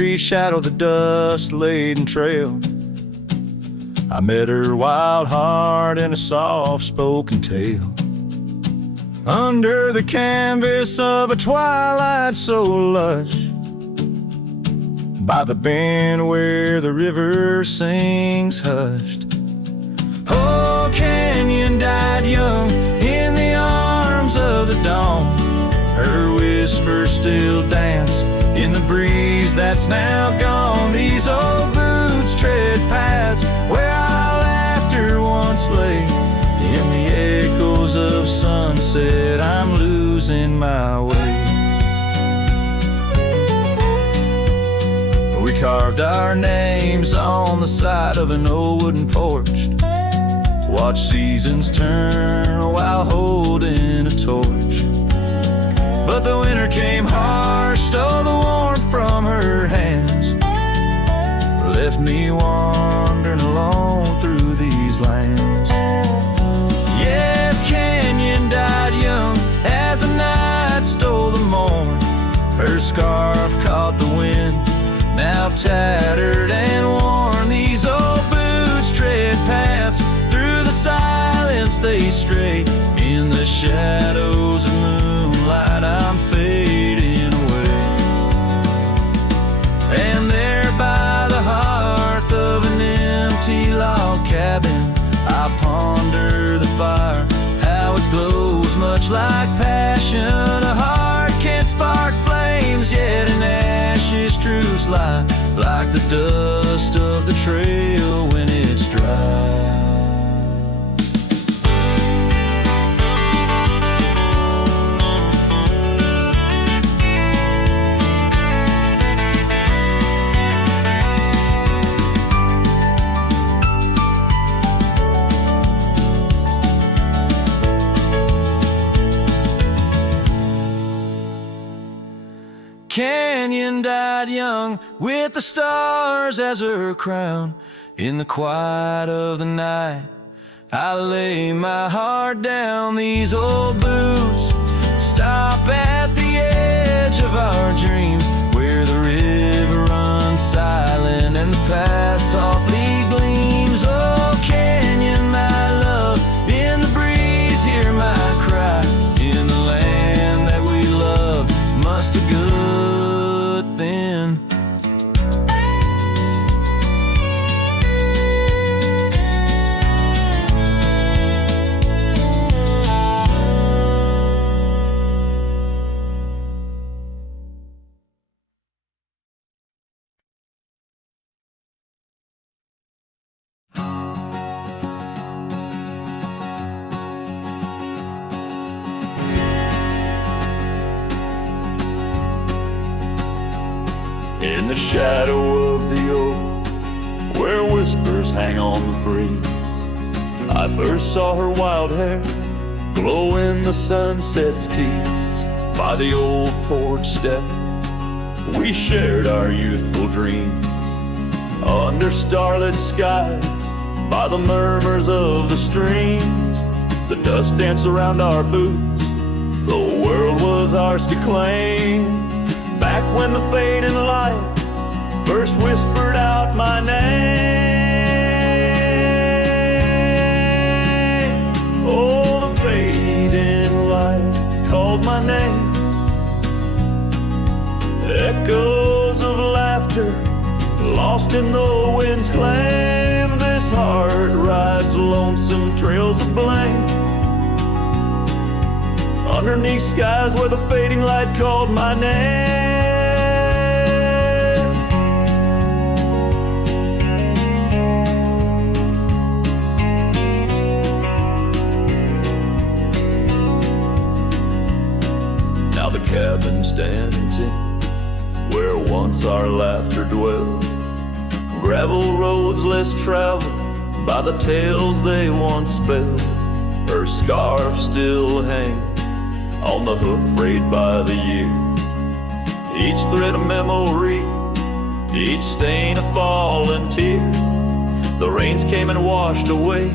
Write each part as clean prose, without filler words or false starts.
trees shadow the dust-laden trail. I met her wild heart in a soft-spoken tale. Under the canvas of a twilight so lush, by the bend where the river sings hushed. Oh, Canyon died young in the arms of the dawn. Her whispers still dance in the breeze that's now gone. These old boots tread paths where our laughter once lay. In the echoes of sunset, I'm losing my way. We carved our names on the side of an old wooden porch. Watch seasons turn while holding a torch. But the winter came harsh, stole the warmth from her hands, left me wandering alone through these lands. Yes, Canyon died young as the night stole the morn. Her scarf caught the wind, now tattered and worn. These old boots tread paths through the silence they stray. In the shadows of moonlight, I'm fading away. And there by the hearth of an empty log cabin, I ponder the fire, how it glows much like passion. A heart can't spark flames, yet in ashes truths lie, like the dust of the trail when it's dry. Canyon died young with the stars as her crown. In the quiet of the night, I lay my heart down. These old boots stop at the edge of our dreams, where the river runs silent and the past softly gleams. Oh, Canyon, my love, in the breeze hear my cry. In the land that we loved, must have good then. In the shadow of the oak, where whispers hang on the breeze, I first saw her wild hair glow in the sunset's tease. By the old porch step, we shared our youthful dreams, under starlit skies, by the murmurs of the streams. The dust danced around our boots, the world was ours to claim. Back when the fading light first whispered out my name. Oh, the fading light called my name. Echoes of laughter lost in the wind's claim. This heart rides lonesome trails of blame, underneath skies where the fading light called my name. Now the cabin stands empty, where once our laughter dwelled. Gravel roads less traveled by the tales they once spelled. Her scarf still hangs on the hook frayed by the year, each thread a memory, each stain a fallen tear. The rains came and washed away,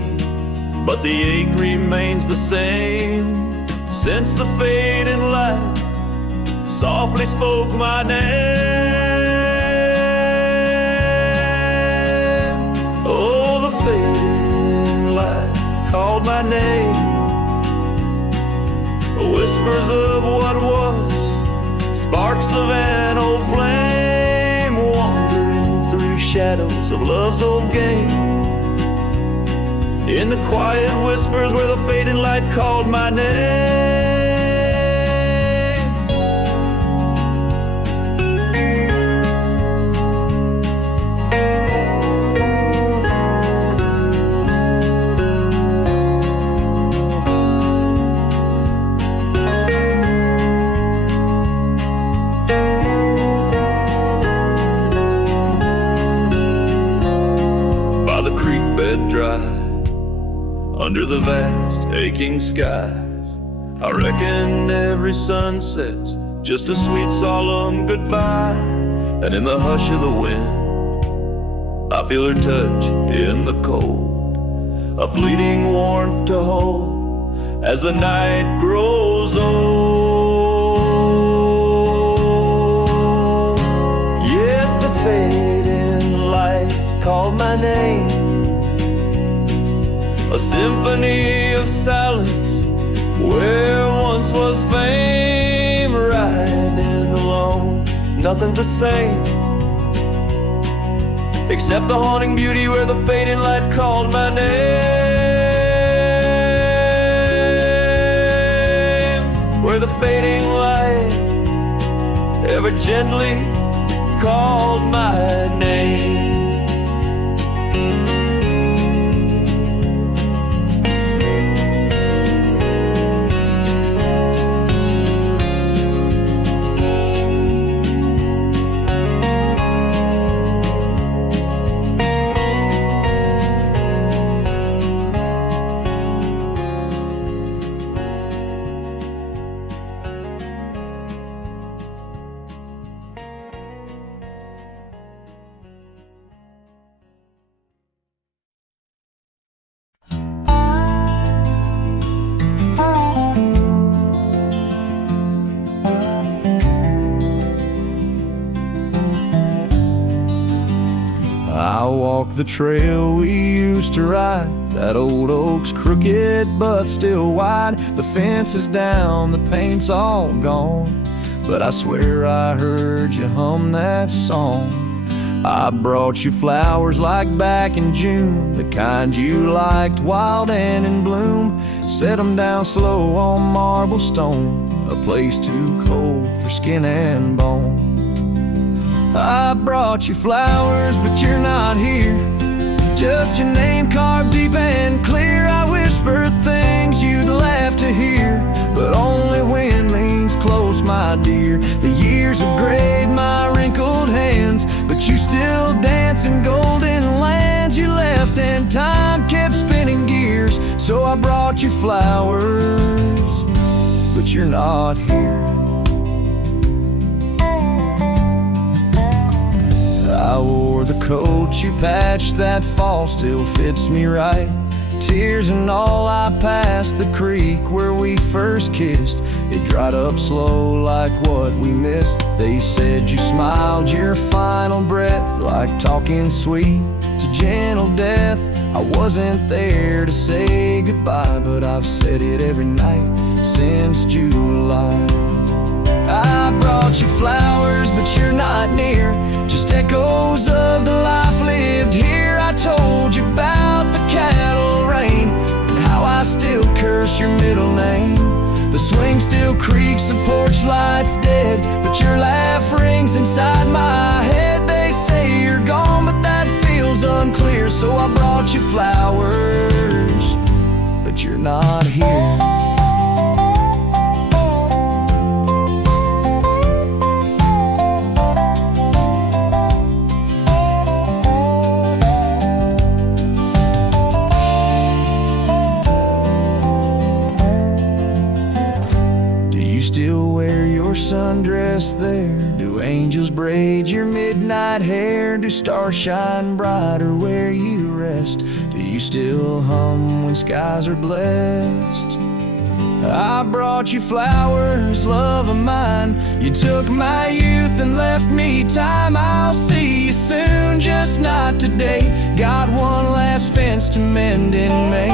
but the ache remains the same. Since the fading light softly spoke my name. my name. Whispers of what was, sparks of an old flame, wandering through shadows of love's old game. In the quiet whispers where the fading light called my name. Under the vast, aching skies, I reckon every sunset's just a sweet, solemn goodbye. And in the hush of the wind, I feel her touch in the cold, a fleeting warmth to hold as the night grows old. Yes, the fading light called my name. A symphony of silence where once was fame. Riding alone, nothing's the same except the haunting beauty where the fading light called my name. Where the fading light ever gently called my name. The trail we used to ride, that old oak's crooked but still wide. The fence is down, the paint's all gone, but I swear I heard you hum that song. I brought you flowers like back in June, the kind you liked, wild and in bloom. Set 'em down slow on marble stone, a place too cold for skin and bone. I brought you flowers, but you're not here. Just your name carved deep and clear. I whispered things you'd laugh to hear, but only wind leans close, my dear. The years have grayed my wrinkled hands, but you still dance in golden lands. You left and time kept spinning gears, so I brought you flowers, but you're not here. I wore the coat you patched that fall, still fits me right. Tears and all, I passed the creek where we first kissed. It dried up slow like what we missed. They said you smiled your final breath, like talking sweet to gentle death. I wasn't there to say goodbye, but I've said it every night since July. I brought you flowers, but you're not near. Just echoes of the life lived here. I told you about the cattle rain and how I still curse your middle name. The swing still creaks, the porch light's dead, but your laugh rings inside my head. They say you're gone, but that feels unclear, so I brought you flowers, but you're not here. Still wear your sundress there? Do angels braid your midnight hair? Do stars shine brighter where you rest? Do you still hum when skies are blessed? I brought you flowers, love of mine. You took my youth and left me time. I'll see you soon, just not today. Got one last last fence to mend in May.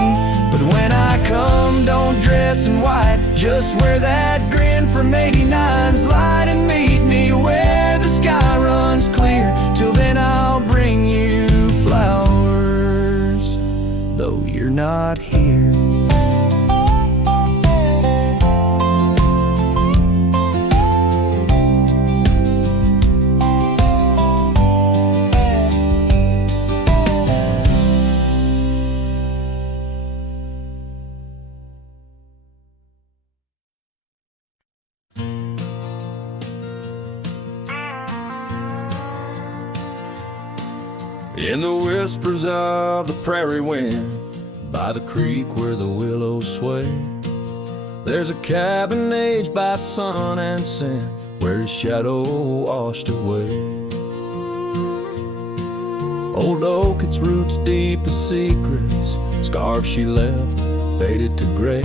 But when I come, don't dress in white, just wear that grin from 89's light and meet me where the sky runs clear. Till then I'll bring you flowers, though you're not here. In the whispers of the prairie wind, by the creek where the willows sway, there's a cabin aged by sun and sand, where his shadow washed away. Old oak, its roots deep as secrets, scarf she left faded to gray.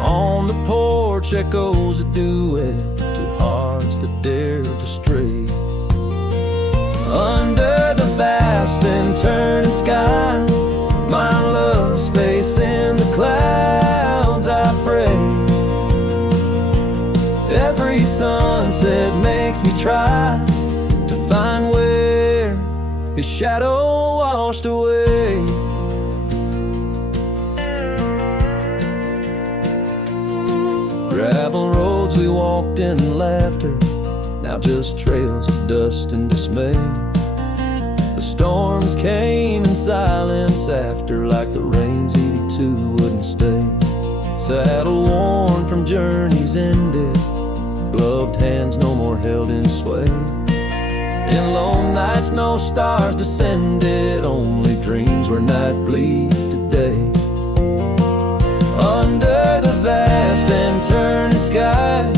On the porch echoes a duet to hearts that dared to stray. Under the vast and turning sky, my love's face in the clouds, I pray. Every sunset makes me try to find where his shadow washed away. Gravel roads we walked in laughter, now just trails of dust and dismay. The storms came in silence after, like the rains 82 wouldn't stay. Saddle worn from journeys ended, gloved hands no more held in sway. In lone nights no stars descended, only dreams where night bleeds today. Under the vast and turning sky,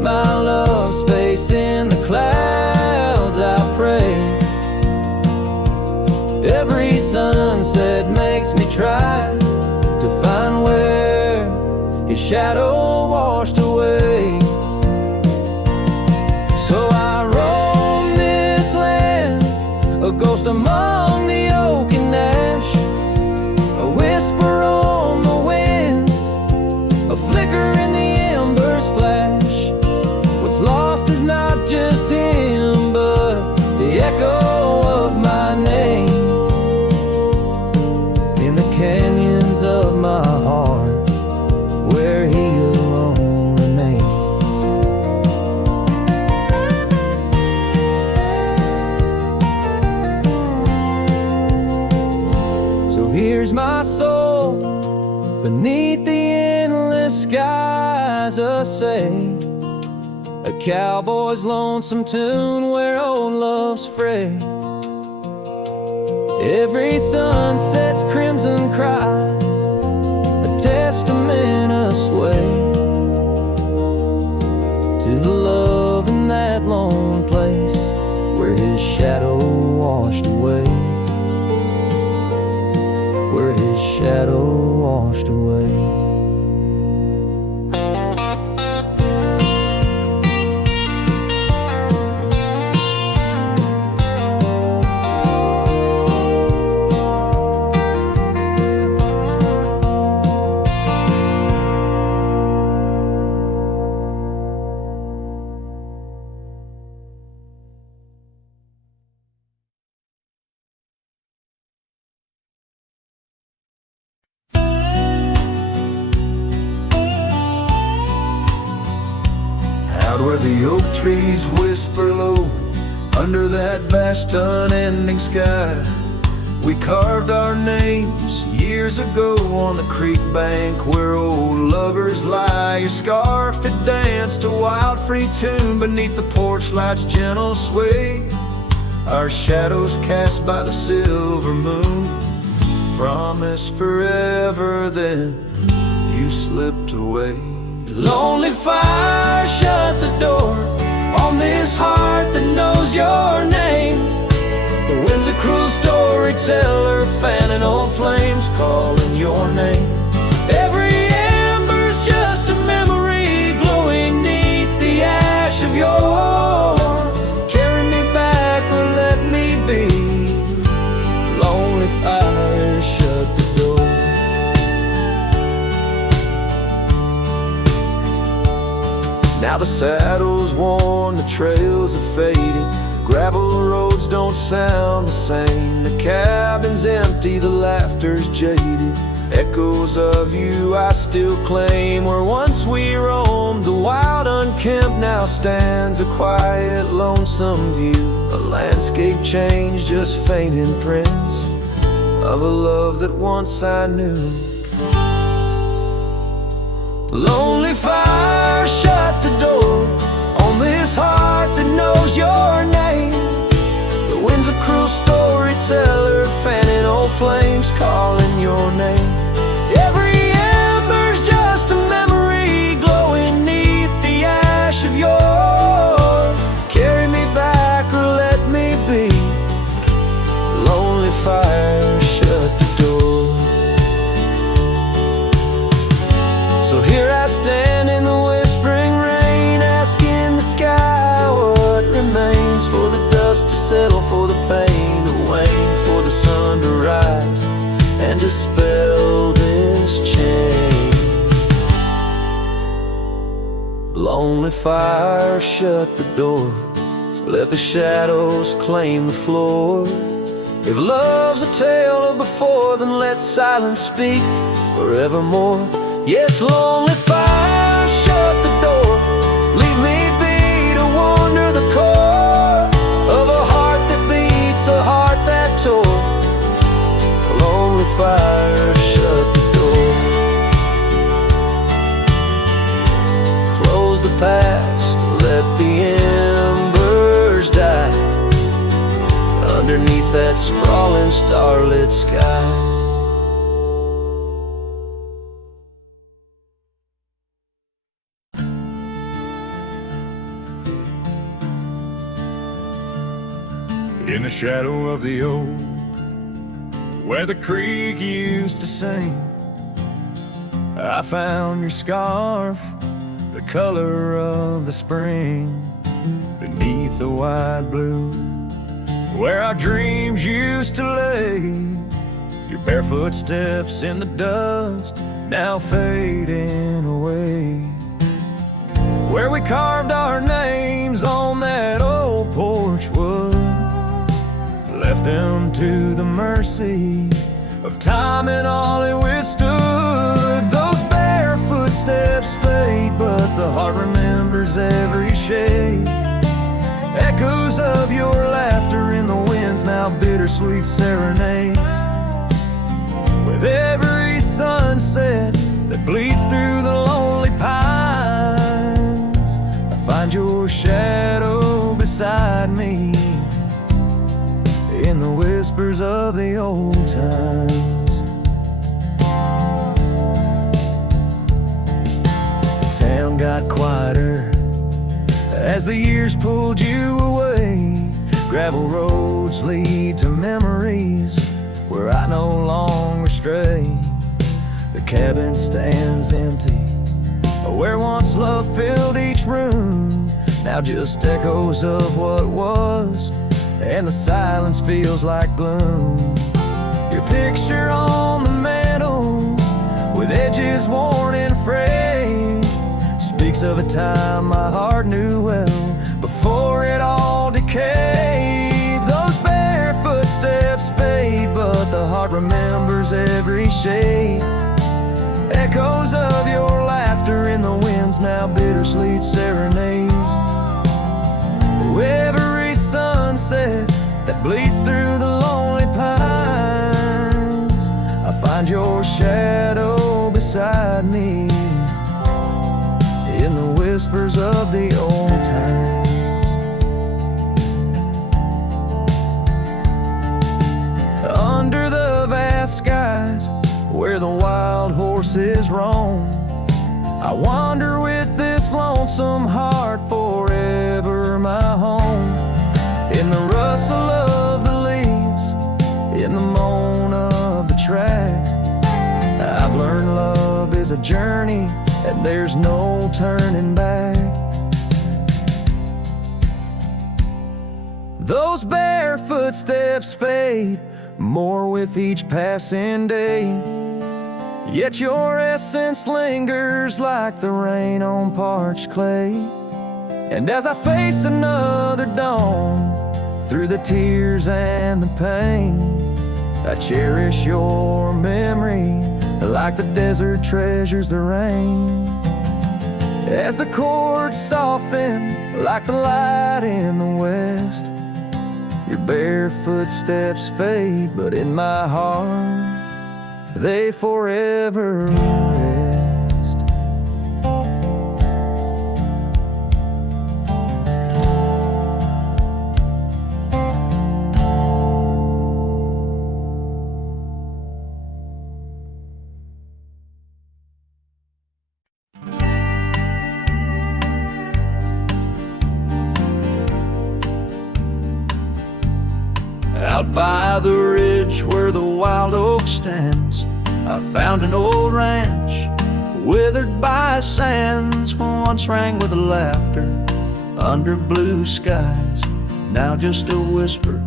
my love's face in the clouds, I pray. Every sunset makes me try to find where his shadow washed away. So I roam this land, a ghost among the oak and ash, a whisper on the wind, a flicker in the embers flash. What's lost is not just him, but the echo of my name in the canyons of my heart, where he alone remains. So here's my soul beneath the endless skies, a say, a cowboy's lonesome tune where old love's fray. Every sunset's crimson cry, a testament of sway to the love in that lone place where his shadow washed away, where his shadow washed away. Out where the oak trees whisper low, under that vast unending sky, we carved our names years ago on the creek bank where old lovers lie. Your scarf, it danced a wild free tune beneath the porch light's gentle sway. Our shadows cast by the silver moon, promised forever, then you slipped away. Lonely fire, shut the door on this heart that knows your name. The wind's a cruel storyteller, fanning old flames, calling your name. Every ember's just a memory glowing neath the ash of your. Carry me back or let me be. Lonely the saddle's worn, the trails are fading, gravel roads don't sound the same. The cabin's empty, the laughter's jaded, echoes of you I still claim. Where once we roamed, the wild unkempt now stands a quiet, lonesome view. A landscape change, just faint imprints of a love that once I knew. Lonely fire, shut the door on this heart that knows your name. The wind's a cruel storyteller, fanning old flames, calling your name. Every ember's just a memory glowing neath the ash of yore. Carry me back or let me be. Lonely fire, shut the door. So here I stand in the whispering rain, asking the sky what remains. For the dust to settle, for the pain to wane, for the sun to rise and dispel this change. Lonely fire, shut the door, let the shadows claim the floor. If love's a tale of before, then let silence speak forevermore. Yes, lonely fire, shut the door, leave me be to wander the core of a heart that beats, a heart that tore. Lonely fire, shut the door. Close the past, let the embers die underneath that sprawling starlit sky. In the shadow of the oak, where the creek used to sing, I found your scarf, the color of the spring, beneath the wide blue, where our dreams used to lay. Your barefoot steps in the dust, now fading away. Where we carved our names on that old porch wood, left them to the mercy of time and all it withstood. Those bare footsteps fade, but the heart remembers every shade. Echoes of your laughter in the winds, now bittersweet serenades. With every sunset that bleeds through the lonely pines, I find your shadow beside me in the whispers of the old times. The town got quieter as the years pulled you away. Gravel roads lead to memories where I no longer stray. The cabin stands empty, where once love filled each room, now just echoes of what was, and the silence feels like gloom. Your picture on the mantle, with edges worn and frayed, speaks of a time my heart knew well, before it all decayed. Those bare footsteps fade, but the heart remembers every shade. Echoes of your laughter in the winds, now bittersweet serenades. Every sunset that bleeds through the lonely pines, I find your shadow beside me in the whispers of the old times. Under the vast skies where the wild horses roam, I wander with this lonesome heart, forever my home. In the rustle of the leaves, in the moan of the track, I've learned love is a journey and there's no turning back. Those bare footsteps fade more with each passing day, yet your essence lingers like the rain on parched clay. And as I face another dawn, through the tears and the pain, I cherish your memory like the desert treasures the rain. As the chords soften like the light in the west, your bare footsteps fade, but in my heart they forever rest. Out by the ridge where the wild oak stands, I found an old ranch, withered by sands, once rang with laughter under blue skies, now just a whisper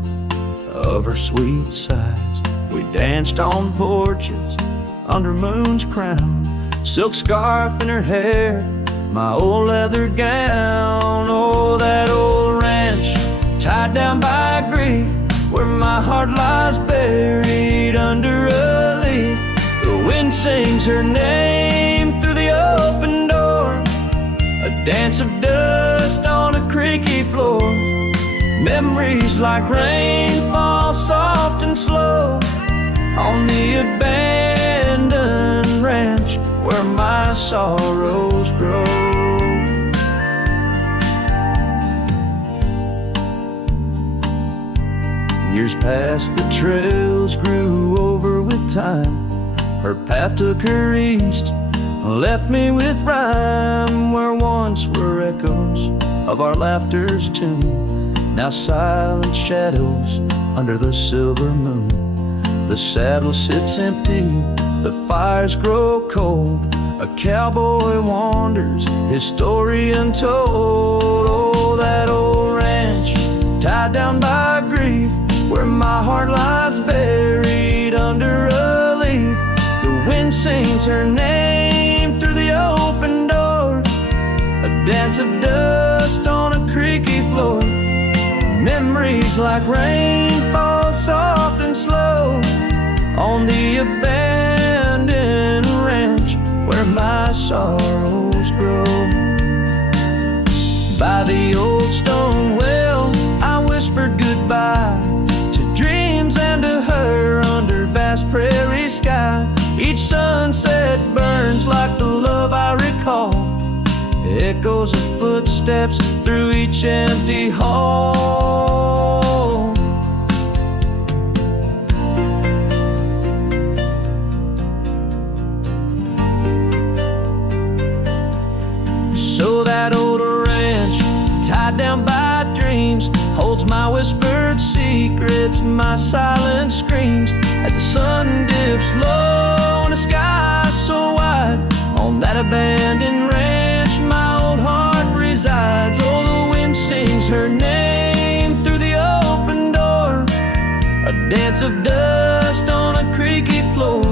of her sweet sighs. We danced on porches under moon's crown, silk scarf in her hair, my old leather gown. Oh, that old ranch tied down by grief, where my heart lies buried under a leaf. The wind sings her name through the open door, a dance of dust on a creaky floor. Memories like rain fall soft and slow on the abandoned ranch where my sorrows grow. Years passed, the trails grew over with time. Her path took her east, left me with rhyme, where once were echoes of our laughter's tune, now silent shadows under the silver moon. The saddle sits empty, the fires grow cold, a cowboy wanders, his story untold. Oh, that old ranch tied down by grief, where my heart lies buried under a leaf. The wind sings her name through the open door, a dance of dust on a creaky floor. Memories like rain fall soft and slow on the abandoned ranch where my sorrows grow. By the old stone well, I whispered goodbye to dreams and to her under vast prairie sky. Each sunset burns like the love I recall, echoes of footsteps through each empty hall. So that old ranch, tied down by dreams, holds my whispered secrets, my silent screams, as the sun dips low in a sky so wide. On that abandoned ranch my old heart resides. Oh, the wind sings her name through the open door, a dance of dust on a creaky floor.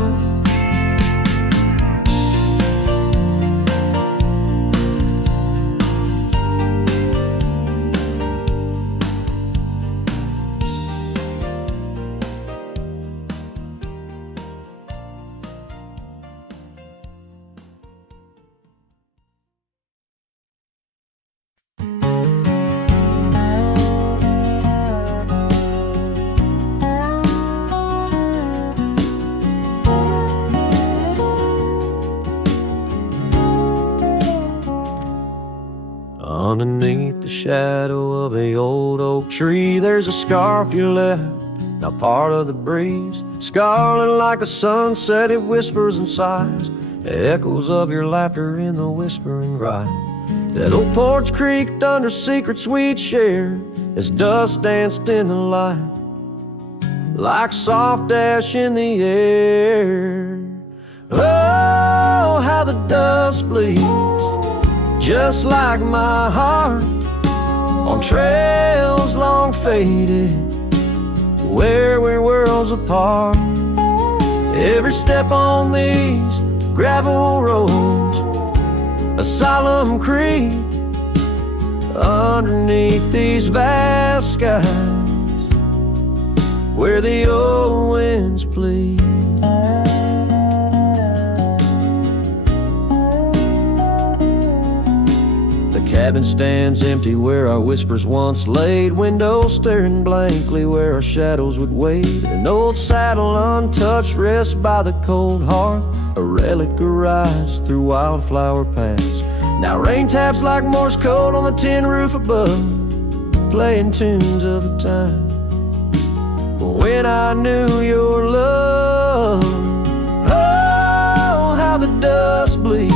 Underneath the shadow of the old oak tree, there's a scarf you left, now part of the breeze. Scarlet like a sunset, it whispers and sighs, echoes of your laughter in the whispering ride. That old porch creaked under secrets we'd shared as dust danced in the light, like soft ash in the air. Oh, how the dust bleeds, just like my heart, on trails long faded, where we're worlds apart. Every step on these gravel roads, a solemn creed, underneath these vast skies where the old winds plead. The cabin stands empty where our whispers once laid, windows staring blankly where our shadows would wade. An old saddle untouched rests by the cold hearth, a relic arise through wildflower paths. Now rain taps like Morse code on the tin roof above, playing tunes of a time when I knew your love. Oh, how the dust bleeds,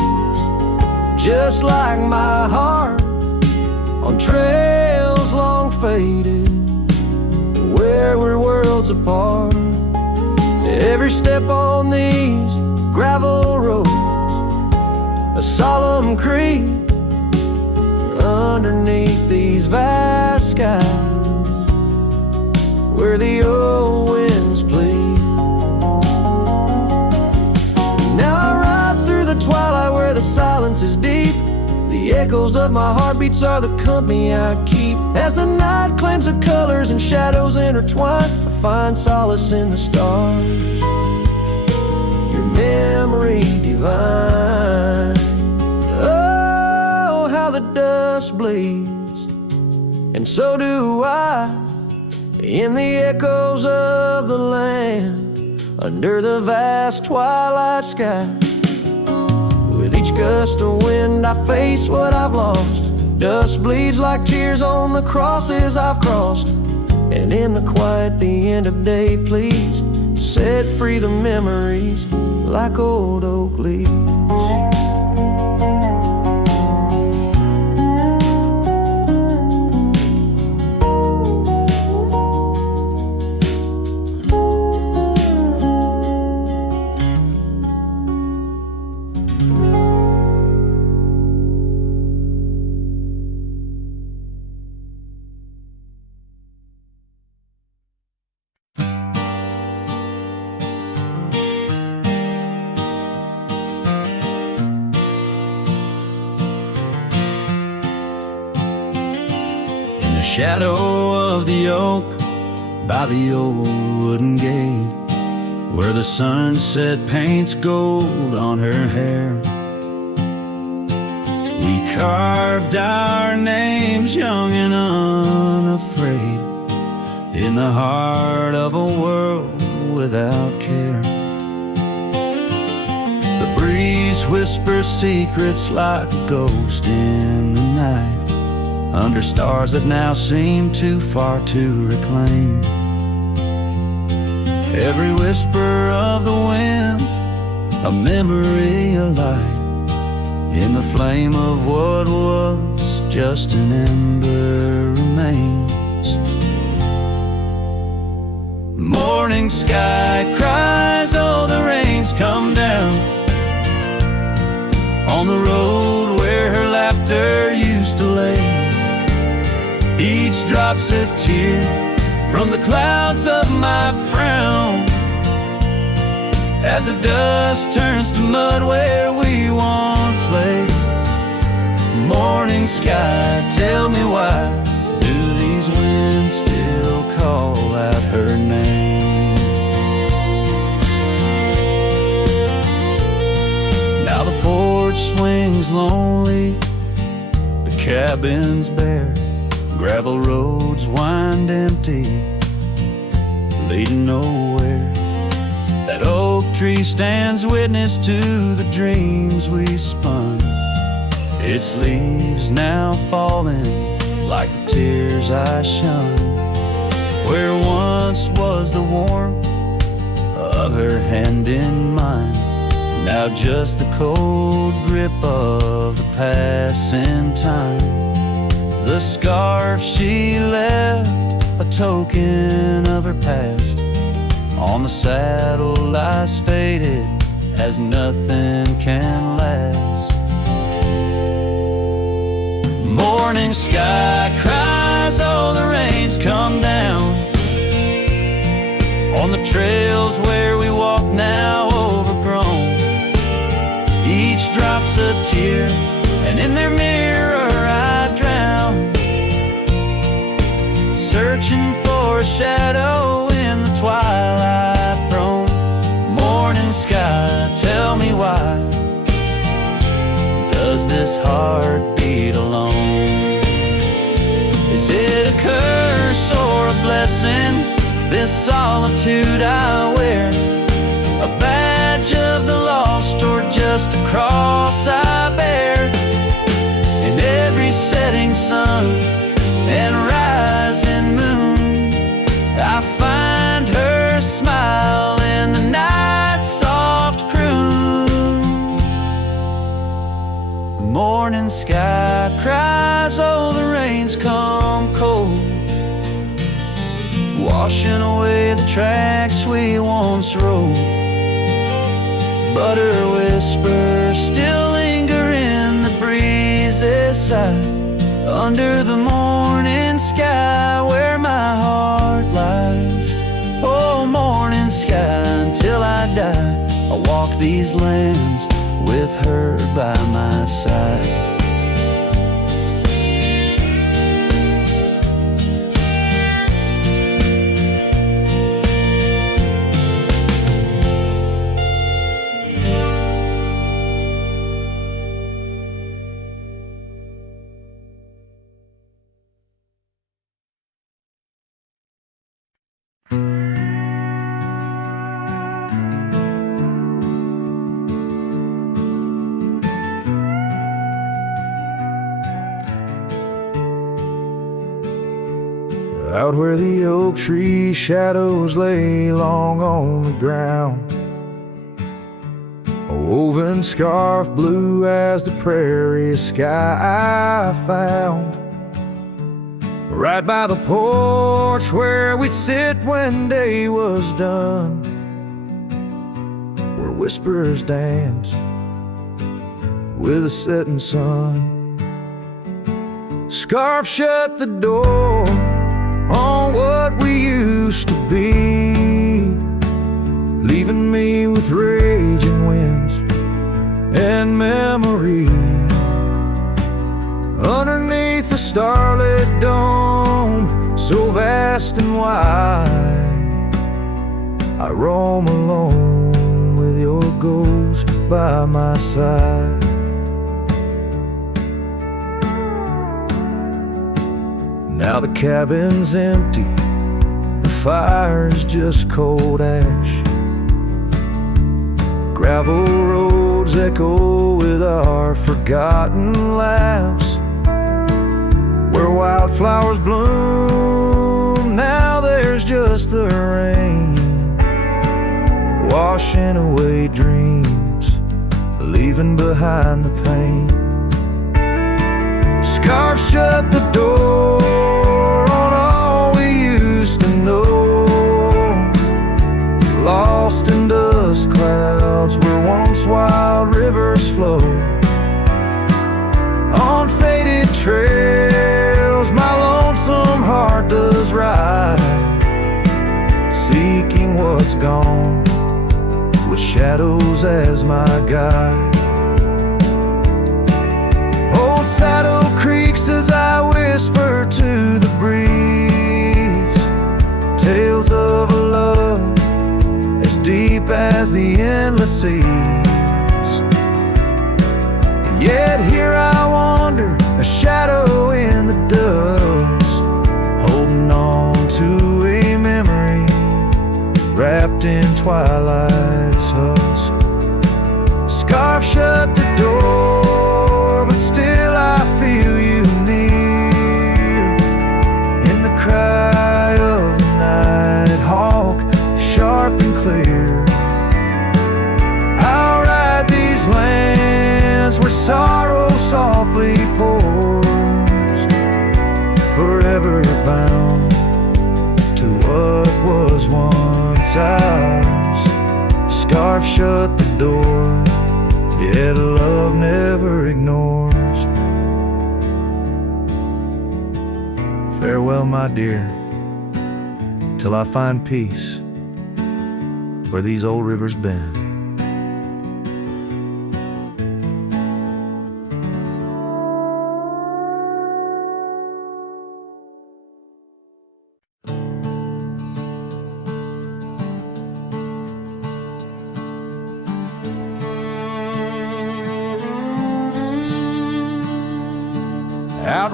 just like my heart, on trails long faded, where we're worlds apart. Every step on these gravel roads, a solemn creed underneath these vast skies where the old winds plead. Now I ride through the twilight where the silence is deep. The echoes of my heartbeats are the company I keep. As the night claims the colors and shadows intertwine, I find solace in the stars, your memory divine. Oh, how the dust bleeds, and so do I, in the echoes of the land, under the vast twilight sky. With each gust of wind I face what I've lost. Dust bleeds like tears on the crosses I've crossed. And in the quiet, the end of day, please set free the memories like old oak leaves. Shadow of the oak by the old wooden gate, where the sunset paints gold on her hair. We carved our names young and unafraid in the heart of a world without care. The breeze whispers secrets like a ghost in the night, under stars that now seem too far to reclaim. Every whisper of the wind, a memory alight, in the flame of what was just an ember remains. Morning sky cries, oh the rain's come down, on the road where her laughter used to lay. Each drop's a tear from the clouds of my frown, as the dust turns to mud where we once lay. Morning sky, tell me why do these winds still call out her name? Now the porch swings lonely, the cabin's bare, gravel roads wind empty, leading nowhere. That oak tree stands witness to the dreams we spun, its leaves now falling like the tears I shun. Where once was the warmth of her hand in mine, now just the cold grip of the passing time. The scarf she left, a token of her past, on the saddle lies faded as nothing can last. Morning sky cries, oh the rain's come down, on the trails where we walk now overgrown. Each drop's a tear, and in their mirror I drown, for a shadow in the twilight throne. Morning sky, tell me why does this heart beat alone? Is it a curse or a blessing, this solitude I wear? A badge of the lost or just a cross I bear? In every setting sun and rising moon, I find her smile in the night's soft croon. The morning sky cries, oh, the rain's come cold, washing away the tracks we once rode. But her whispers still linger in the breeze's side, under the morning sky where my heart lies. Oh, morning sky, until I die, I'll walk these lands with her by my side. Out where the oak tree shadows lay long on the ground, a woven scarf blue as the prairie sky I found. Right by the porch where we'd sit when day was done, where whispers danced with the setting sun. Scarf shut the door on what we used to be, leaving me with raging winds and memory. Underneath the starlit dome, so vast and wide, I roam alone with your ghost by my side. Now the cabin's empty, the fire's just cold ash. Gravel roads echo with our forgotten laughs. Where wildflowers bloom, now there's just the rain, washing away dreams, leaving behind the pain. Scarf shut the door on all we used to know, lost in dust clouds where once wild rivers flow. On faded trails my lonesome heart does ride, seeking what's gone with shadows as my guide. Old saddle creaks as I whisper to the breeze, tales of a love as deep as the endless seas. And yet here I wander, a shadow in the dust, holding on to a memory wrapped in twilight's husk. Scarf shut the door, but still I feel you near, in the cry of the night hawk, sharp and clear. I'll ride these lands where sorrow softly pours, forever bound to what was once ours. Scarf shut the door, yet love never ignores. Farewell, my dear, till I find peace where these old rivers bend.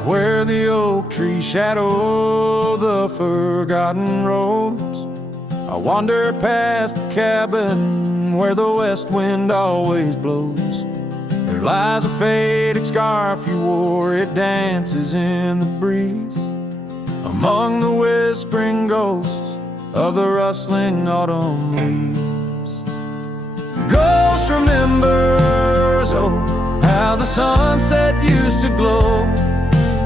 where the oak trees shadow the forgotten roads. I wander past the cabin where the west wind always blows. There lies a faded scarf you wore, it dances in the breeze, among the whispering ghosts of the rustling autumn leaves. Ghost remembers, oh, how the sunset used to glow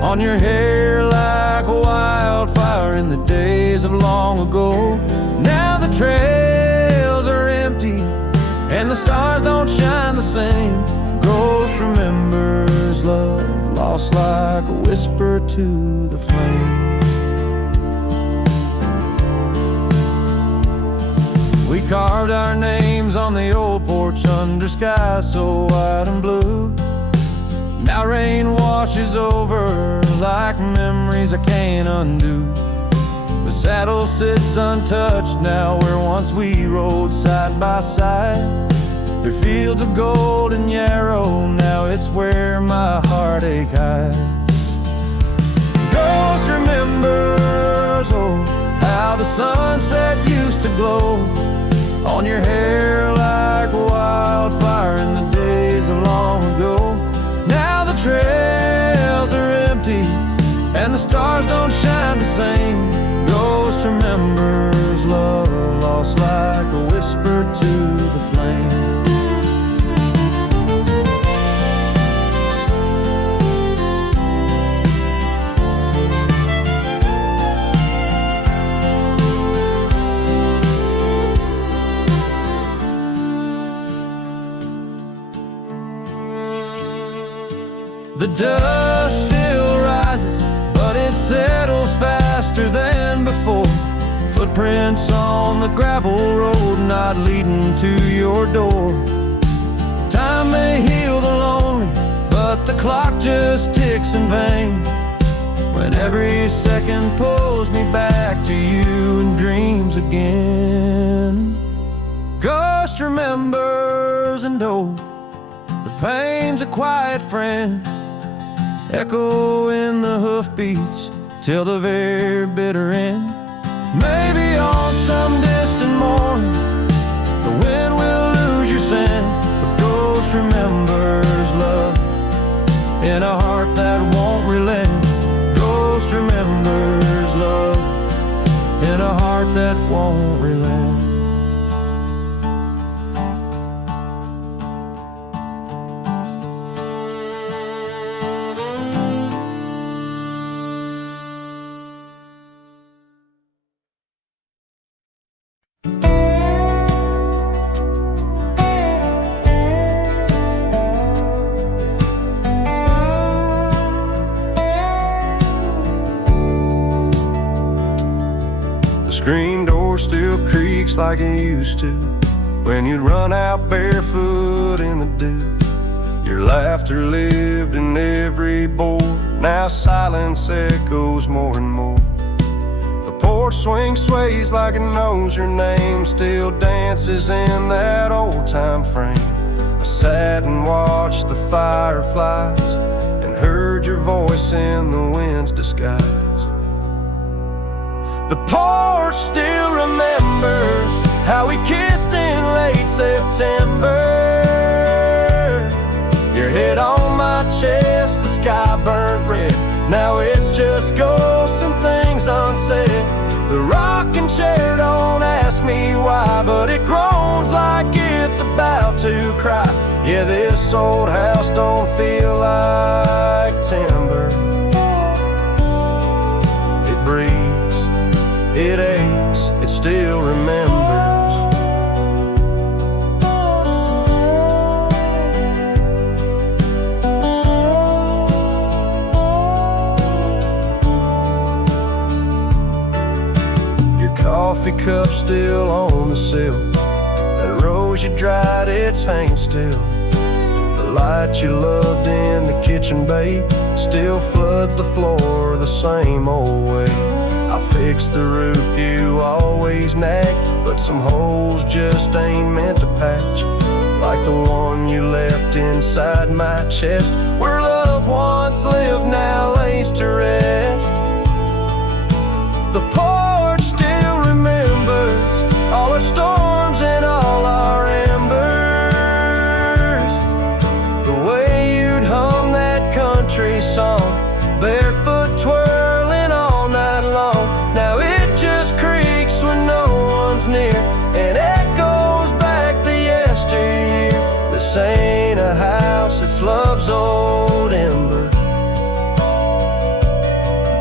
on your hair like a wildfire in the days of long ago. Now the trails are empty and the stars don't shine the same. Ghost remembers love lost like a whisper to the flame. We carved our names on the old porch under skies so white and blue. Now rain washes over like memories I can't undo. The saddle sits untouched now where once we rode side by side. Through fields of gold and yarrow, now it's where my heartache hides. Ghost remembers, oh, how the sunset used to glow on your hair like a wildfire in the days of long ago. Now the trails are empty and the stars don't shine the same. Ghost remembers love lost like a whisper to the flame. The dust still rises, but it settles faster than before. Footprints on the gravel road, not leading to your door. Time may heal the lonely, but the clock just ticks in vain, when every second pulls me back to you in dreams again. Ghost remembers, and oh, the pain's a quiet friend, echo in the hoofbeats till the very bitter end. Maybe on some distant morn the wind will lose your scent, but ghost remembers love in a heart that won't relent. Ghost remembers love in a heart that won't relent. Screen door still creaks like it used to when you'd run out barefoot in the dew. Your laughter lived in every board, now silence echoes more and more. The porch swing sways like it knows your name, still dances in that old time frame. I sat and watched the fireflies and heard your voice in the wind's disguise. The porch still remembers how we kissed in late September. Your head on my chest, the sky burnt red. Now it's just ghosts and things unsaid. The rocking chair don't ask me why, but it groans like it's about to cry. Yeah, this old house don't feel like timber. It breathes, it aches, it still remembers. Your coffee cup still on the sill. That rose you dried, it's hanging still. The light you loved in the kitchen, babe, still floods the floor the same old way. I fixed the roof you always nag, but some holes just ain't meant to patch. Like like the one you left inside my chest, where love once lived now lays to rest. The porch still remembers all our storms and all our embers. The way you'd hum that country song, barefoot twirling all night long. Now it just creaks when no one's near and echoes back the yesteryear. This ain't a house, it's love's old ember,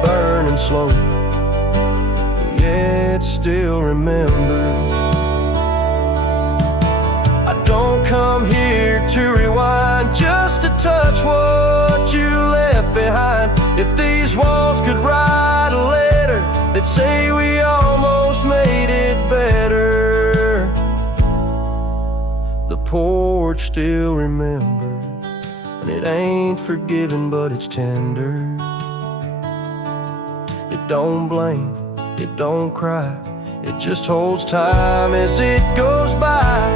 burning slow. Yeah, it still remembers. I don't come here to rewind, just to touch what you left behind. If these walls could write a letter, they'd say we almost made it better. The porch still remembers, and it ain't forgiving, but it's tender. It don't blame, it don't cry, it just holds time as it goes by.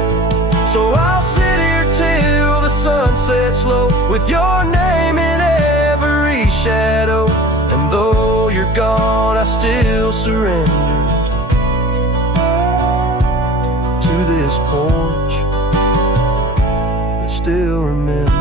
So I'll sit here till the sun sets low, with your name in every shadow. And though you're gone, I still surrender to this porch that still remembers.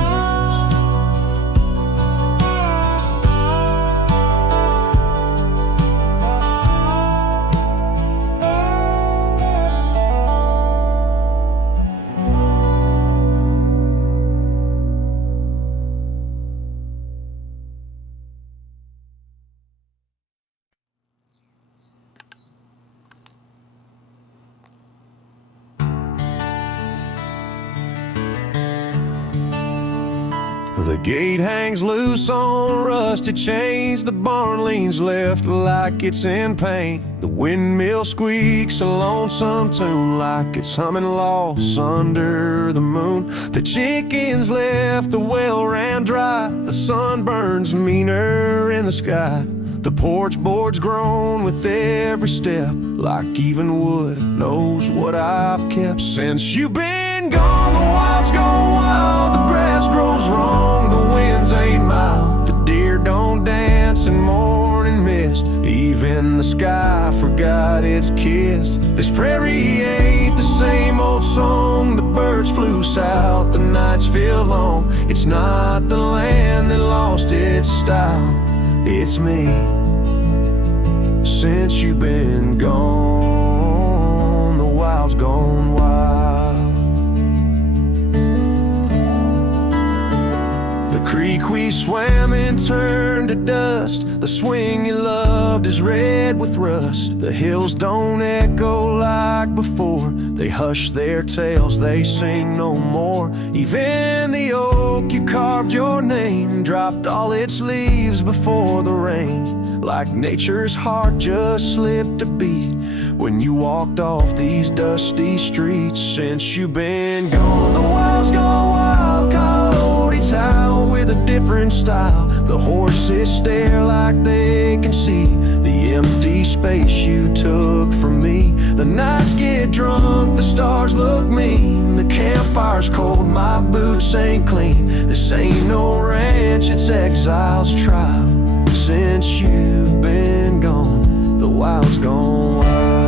The gate hangs loose on rusted chains. The barn leans left like it's in pain. The windmill squeaks a lonesome tune like it's humming lost under the moon. The chickens left, the well ran dry. The sun burns meaner in the sky. The porch board's grown with every step, like even wood knows what I've kept. Since you've been gone, the wild's gone wild. The grass grows wrong, the winds ain't mild. The deer don't dance in morning mist. Even the sky forgot its kiss. This prairie ain't the same old song. The birds flew south, the nights feel long. It's not the land that lost its style, it's me. Since you've been gone, the wild's gone wild. The creek we swam in turned to dust. The swing you loved is red with rust. The hills don't echo like before. They hush their tales, they sing no more. Even the oak you carved your name dropped all its leaves before the rain. Like nature's heart just slipped a beat when you walked off these dusty streets. Since you've been gone, the wild's gone wild. Coyotes howl with a different style. The horses stare like they can see the empty space you took from me. The nights get drunk, the stars look mean. The campfire's cold, my boots ain't clean. This ain't no ranch, it's exile's trial. Since you've been gone, the wild's gone wild.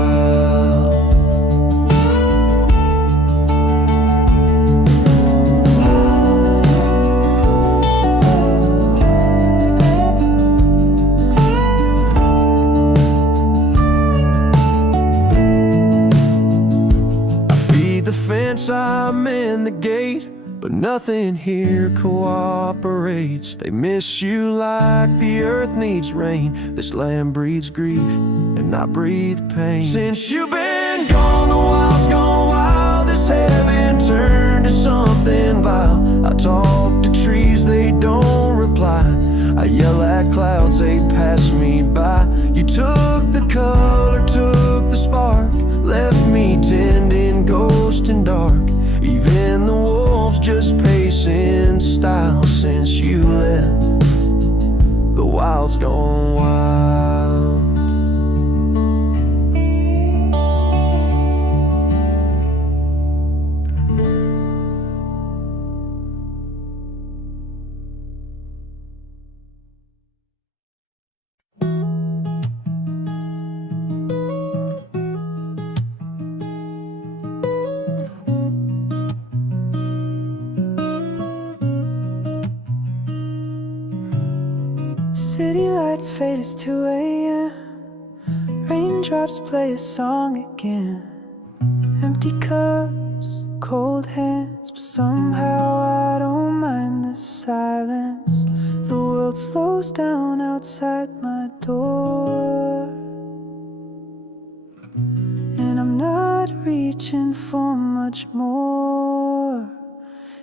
I feed the fence, I'm in the gate, but nothing here cooperates. They miss you like the earth needs rain. This land breathes grief and I breathe pain. Since you've been gone, the wild's gone wild. This heaven turned to something vile. I talk to trees, they don't reply. I yell at clouds, they pass me by. You took the color, took the spark, left me tending ghost and dark. Even the wolves just pace in style. Since you left, the wild's gone wild. City lights fade, it's 2 a.m. Raindrops play a song again. Empty cups, cold hands, but somehow I don't mind the silence. The world slows down outside my door, and I'm not reaching for much more.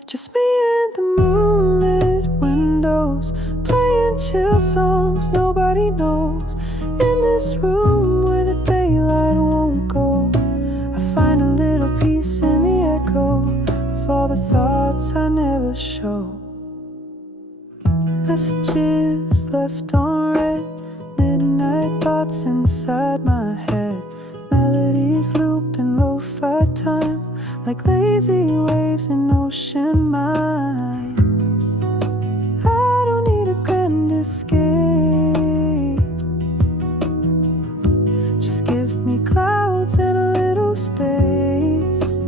Just me and the moonlit windows, playing chill songs nobody knows. In this room where the daylight won't go, I find a little peace in the echo of all the thoughts I never show. Messages left on read, midnight thoughts inside my head. Melodies loop in lo-fi time, like lazy waves in ocean mind. I don't need a grand escape, just give me clouds and a little space.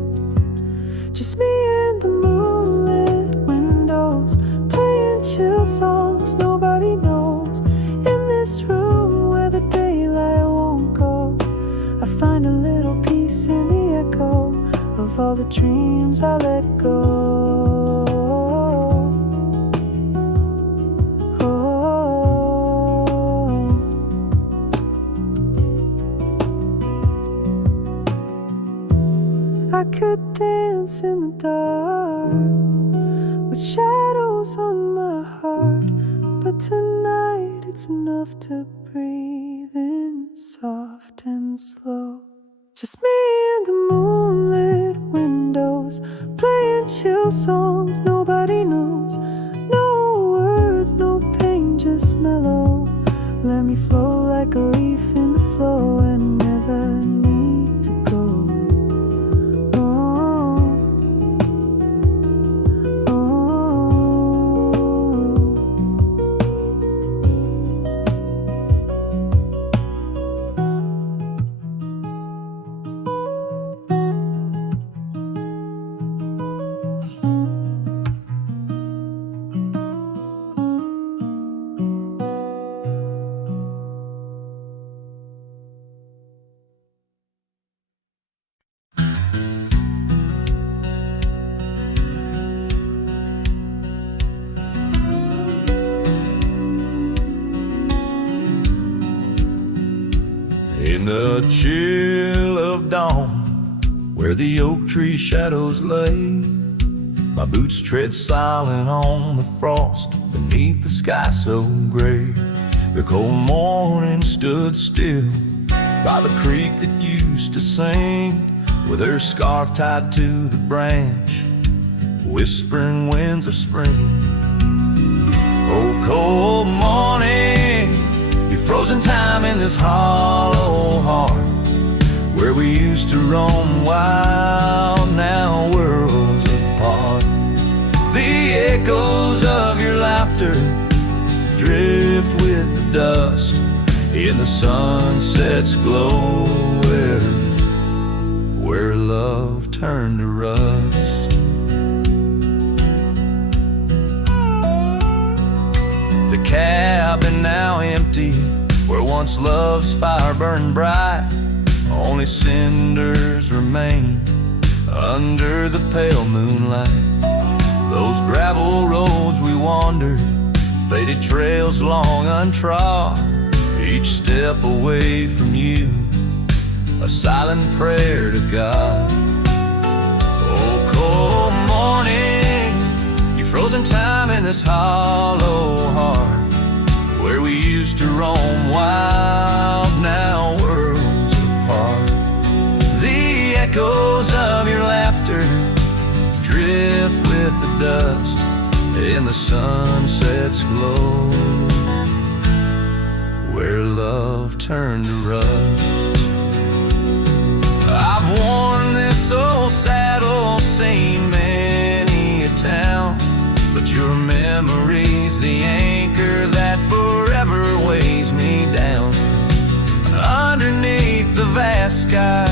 Just me and the moonlit windows, playing chill songs nobody knows. In this room where the daylight won't go, I find a little peace in the echo of all the dreams I let go. I could dance in the dark with shadows on my heart, but tonight it's enough to breathe in soft and slow. Just me and the moonlit windows, playing chill songs nobody knows. No words, no pain, just mellow. Let me flow like a leaf in the flow and never need to go. In the chill of dawn, where the oak tree shadows lay, my boots tread silent on the frost beneath the sky so gray. The cold morning stood still by the creek that used to sing, with her scarf tied to the branch, whispering winds of spring. Oh, cold morning, you frozen time in this hollow heart, where we used to roam wild, now worlds apart. The echoes of your laughter drift with the dust in the sunset's glow, where love turned to rust. The cabin now empty, where once love's fire burned bright, only cinders remain under the pale moonlight. Those gravel roads we wandered, faded trails long untrod, each step away from you, a silent prayer to God. Oh, cold morning, you frozen time in this hollow heart, where we used to roam wild, now worlds apart. The echoes of your laughter drift with the dust in the sunset's glow, where love turned to rust. I've worn this old saddle, seen many a town, but your memory's the anchor that forever weighs me down. Underneath the vast sky,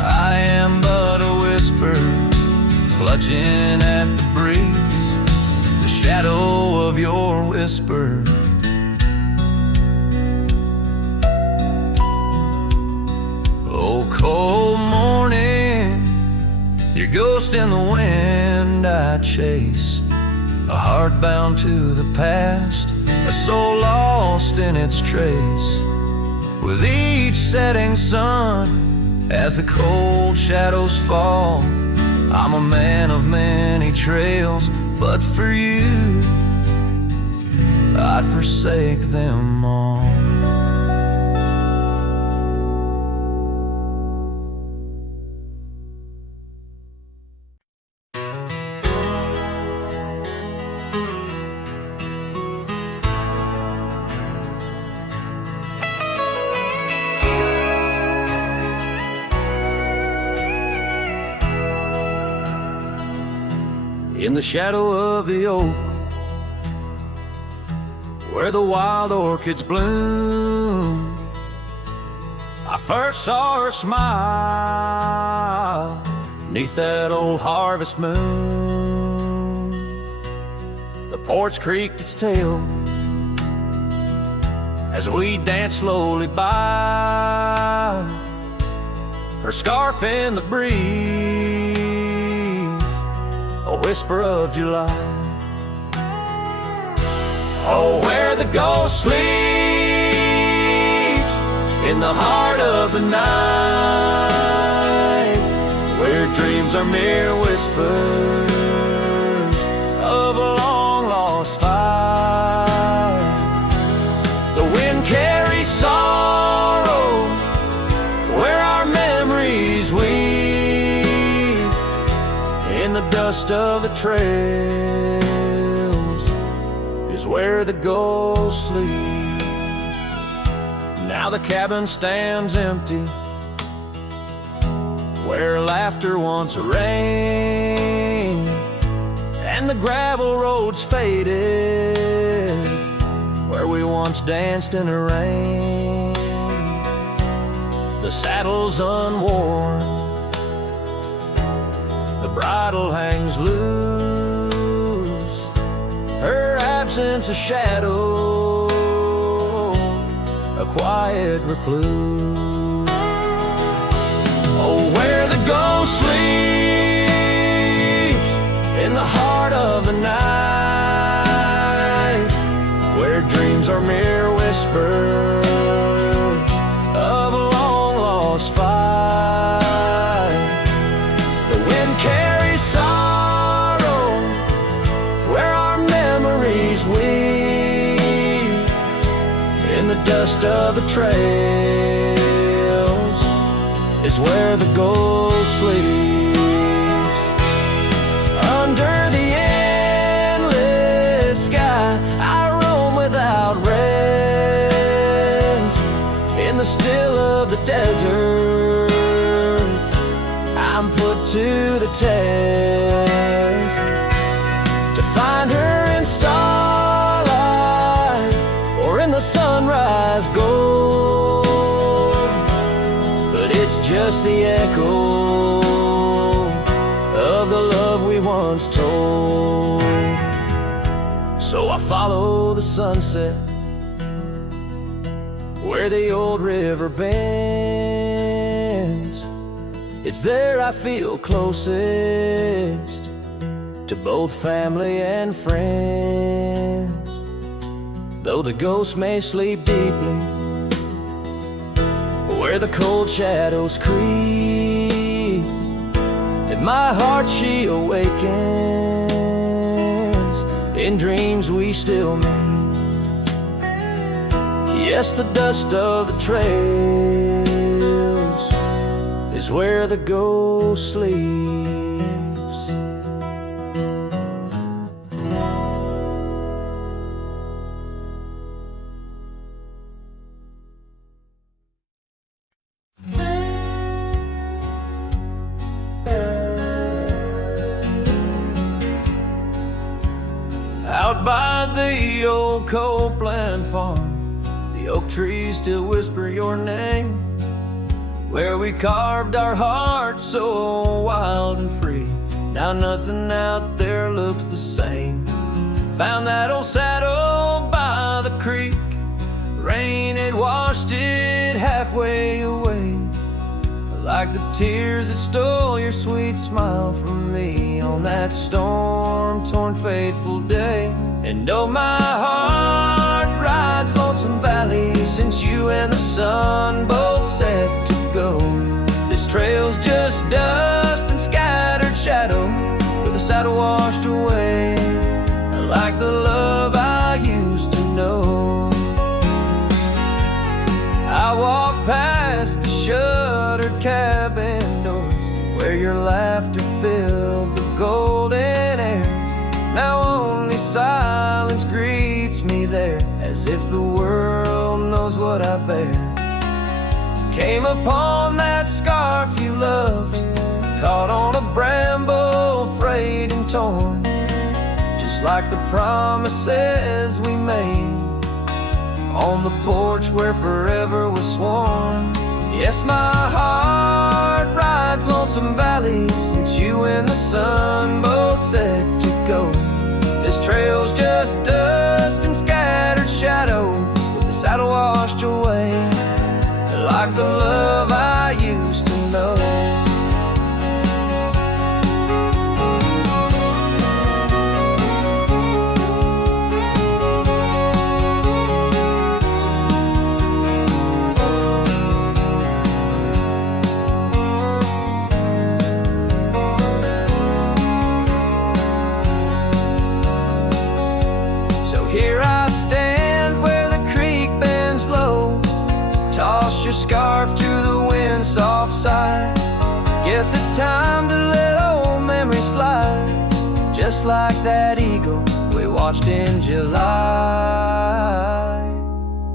I am but a whisper, clutching at the breeze, the shadow of your whisper cold morning, your ghost in the wind I chase. A heart bound to the past, a soul lost in its trace. With each setting sun, as the cold shadows fall, I'm a man of many trails, but for you, I'd forsake them all. In the shadow of the oak, where the wild orchids bloom, I first saw her smile 'neath that old harvest moon. The porch creaked its tail as we danced slowly by, her scarf in the breeze, a whisper of July. Oh, where the ghost sleeps in the heart of the night, where dreams are mere whispers of a long lost fight. The wind carries sorrow where our memories weave, in the dust of the trails is where the ghost sleeps. Now the cabin stands empty, where laughter once reigned, and the gravel roads faded, where we once danced in the rain. The saddle's unworn, the bridle hangs loose, her absence a shadow, a quiet recluse. Oh, where the ghost sleeps in the heart of the night, where dreams are mere whispers of a long lost fight. The wind carries sorrow where our memories weave, in the dust of the trails is where the ghost sleeps. Under the endless sky I roam without rest, in the still of the desert I'm put to the test, to find her in starlight or in the sunrise gold. But it's just the echo of the love we once told. So I follow the sunset where the old river bends. It's there I feel closest to both family and friends. Though the ghost may sleep deeply where the cold shadows creep, in my heart she awakens, in dreams we still meet. Yes, the dust of the trails is where the ghost sleeps. Out by the old Copeland farm, the oak trees still whisper your name, where we carved our hearts so wild and free. Now nothing out there looks the same. Found that old saddle by the creek, rain had washed it halfway away, like the tears that stole your sweet smile from me on that storm-torn fateful day. And oh, my heart rides lonesome valleys since you and the sun both set to go. This trail's just dust and scattered shadow, with the saddle washed away, like the love I used to know. I walk past the shuttered cabin doors, where your laughter filled the golden air. Now only silence greets me there, as if the world knows what I bear. Came upon that scarf you loved, caught on a bramble, frayed and torn, just like the promises we made on the porch where forever was sworn. Yes, my heart rides lonesome valleys since you and the sun both set to go. This trail's just dust and scattered shadows, with the saddle washed away, like the love I used to know. Scarf to the wind, soft sigh. Guess it's time to let old memories fly, just like that eagle we watched in July.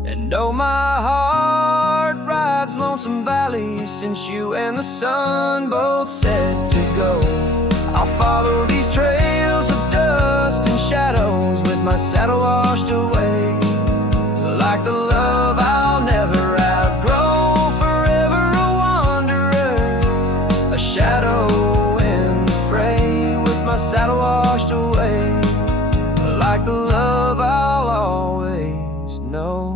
And oh, my heart rides lonesome valleys since you and the sun both said to go. I'll follow these trails of dust and shadows, with my saddle washed away, like the love I'll never outgrow, forever a wanderer, a shadow in the fray, with my saddle washed away, like the love I'll always know.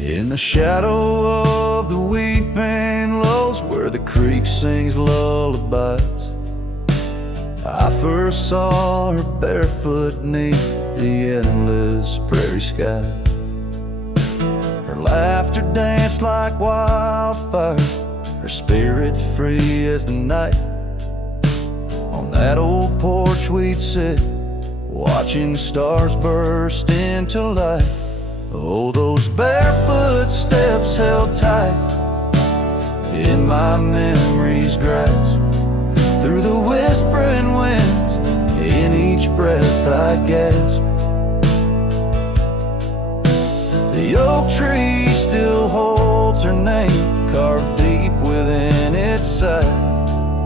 In the shadow of the weeping lows, where the creek sings lullabies, I first saw her barefoot neath the endless prairie sky. Her laughter danced like wildfire, her spirit free as the night. On that old porch we'd sit, watching stars burst into light. Oh, those barefoot steps held tight in my memory's grasp, through the whispering winds, in each breath I gasp. The oak tree still holds her name, carved deep within its side,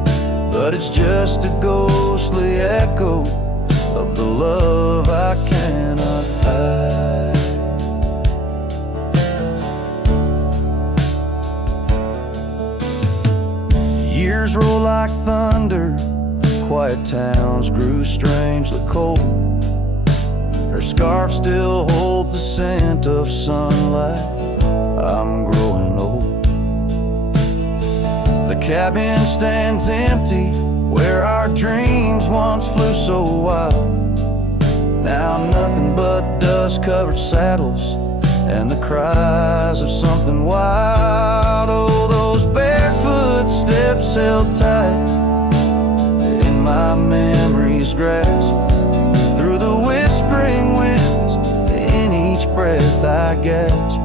but it's just a ghostly echo of the love I cannot hide. Years roll like thunder, quiet towns grew strangely cold. Her scarf still holds the scent of sunlight, I'm growing old. The cabin stands empty, where our dreams once flew so wild. Now nothing but dust-covered saddles and the cries of something wild. Oh, those barefoot steps held tight in my memory's grasp, through the whispering winds, in each breath I gasp.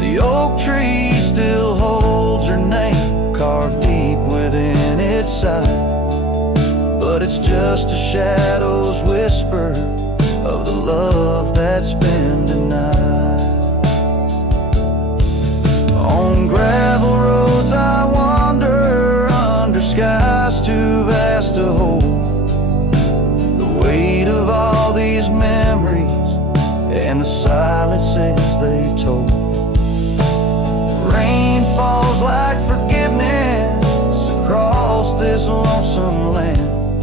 The oak tree still holds her name, carved deep within its side, but it's just a shadow's whisper of the love that's been denied. On gravel roads I wander, sky's too vast to hold the weight of all these memories and the silences they've told. Rain falls like forgiveness across this lonesome land,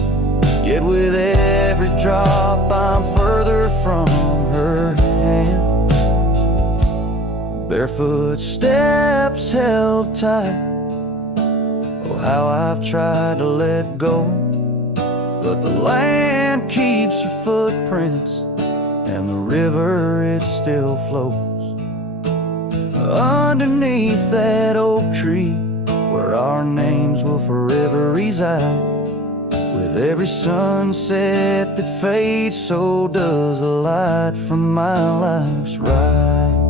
yet with every drop I'm further from her hand. Barefoot steps held tight, oh how I've tried to let go, but the land keeps her footprints and the river it still flows. Underneath that oak tree where our names will forever reside, with every sunset that fades, so does the light from my life's ride.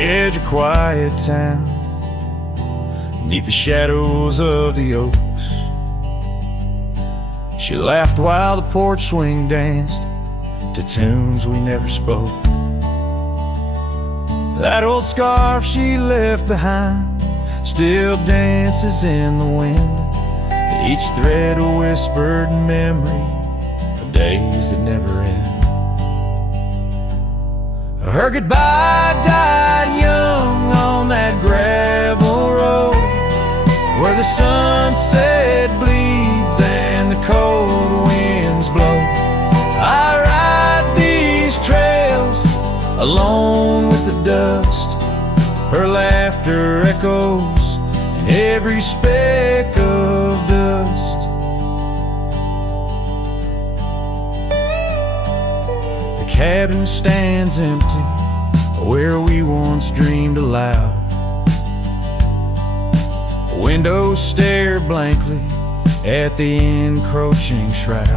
Edge of quiet town, neath the shadows of the oaks, she laughed while the porch swing danced to tunes we never spoke. That old scarf she left behind still dances in the wind, each thread a whispered memory of days that never end. Her goodbye died young on that gravel road where the sunset bleeds and the cold winds blow. I ride these trails alone with the dust, her laughter echoes in every speck of dust. The cabin stands empty where we once dreamed aloud. Windows stare blankly at the encroaching shroud.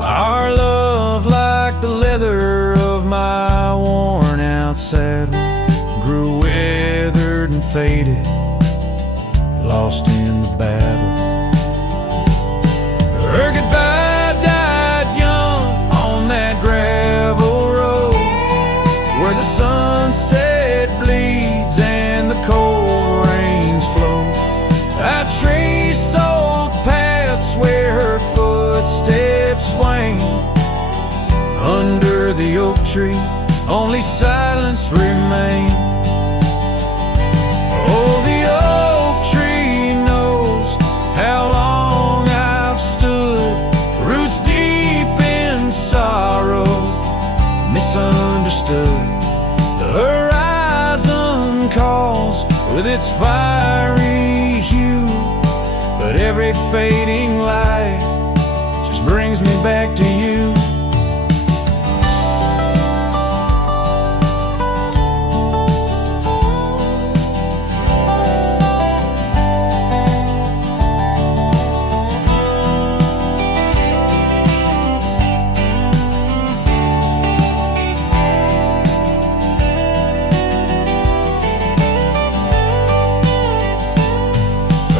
Our love, like the leather of my worn out saddle, grew weathered and faded, lost in the battle. Her goodbye died young on that gravel road where the sunset bleeds and the cold rains flow. I trace old paths where her footsteps wane. Under the oak tree, only silence remains. Oh, the oak tree knows how long I've stood, roots deep in sorrow, misunderstood. The horizon calls with its fiery hue, but every fading light just brings me back to you.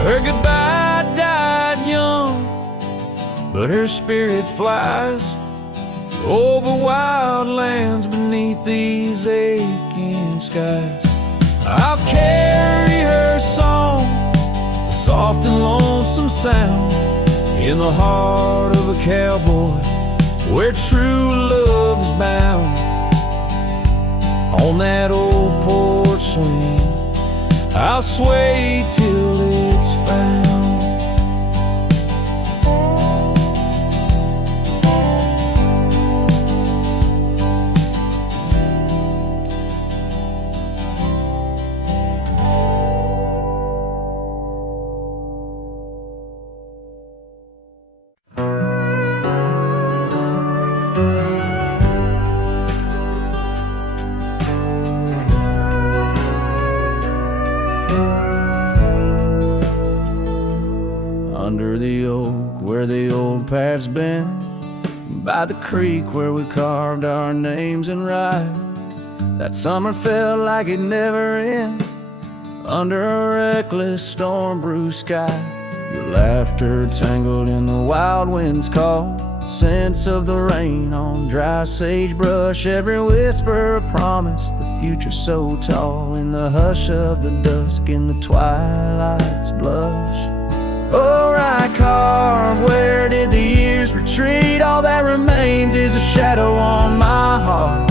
Her goodbye died young, but her spirit flies over wild lands beneath these aching skies. I'll carry her song, a soft and lonesome sound, in the heart of a cowboy where true love is bound. On that old porch swing, I'll sway till it's found. by the creek where we carved our names in rye. That summer felt like it'd never end, under a reckless storm-bruised sky. Your laughter tangled in the wild wind's call, scents of the rain on dry sagebrush, every whisper a promise, the future so tall, in the hush of the dusk, in the twilight's blush. Oh, I carve, where did the years retreat? All that remains is a shadow on my heart,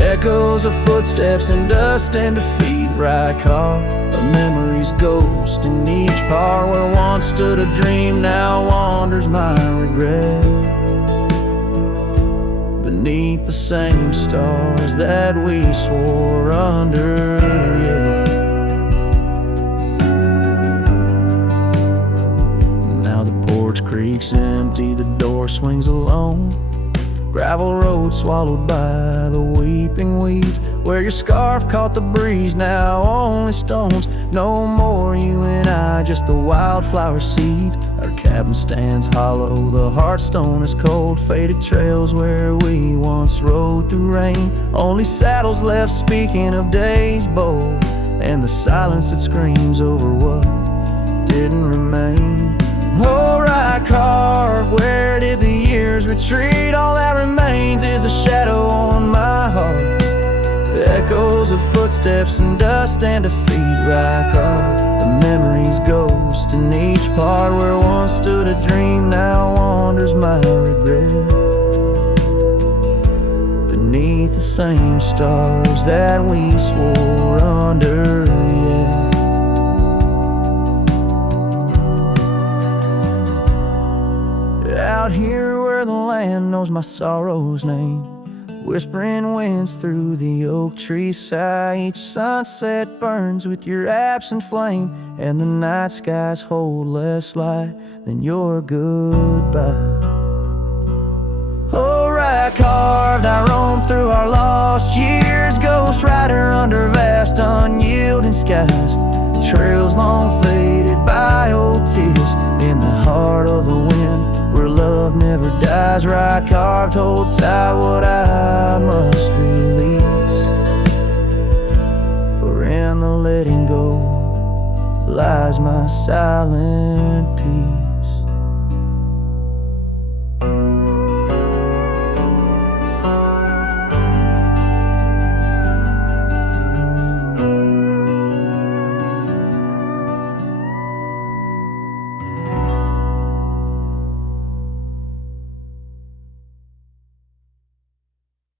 echoes of footsteps in dust and defeat. Right carve, a memory's ghost in each part, where once stood a dream, now wanders my regret, beneath the same stars that we swore under, yeah. Now the porch creaks empty, the door swings alone, gravel road swallowed by the weeping weeds, where your scarf caught the breeze, now only stones. No more you and I, just the wildflower seeds. Our cabin stands hollow, the hearthstone is cold, faded trails where we once rode through rain. Only saddles left speaking of days bold, and the silence that screams over what didn't remain. Oh, right carve, where did the years retreat? All that remains is a shadow on my heart, echoes of footsteps in dust and defeat. Right carve, the memory's ghost in each part, where once stood a dream, now wanders my regret, beneath the same stars that we swore under, yeah. Out here where the land knows my sorrow's name, whispering winds through the oak tree sigh. Each sunset burns with your absent flame, and the night skies hold less light than your goodbye. Oh, right carved, I roam through our lost years, ghost rider under vast unyielding skies, trails long faded by old tears, in the heart of the wind where love never dies. Right carved, hold tight what I must release, for in the letting go lies my silent peace.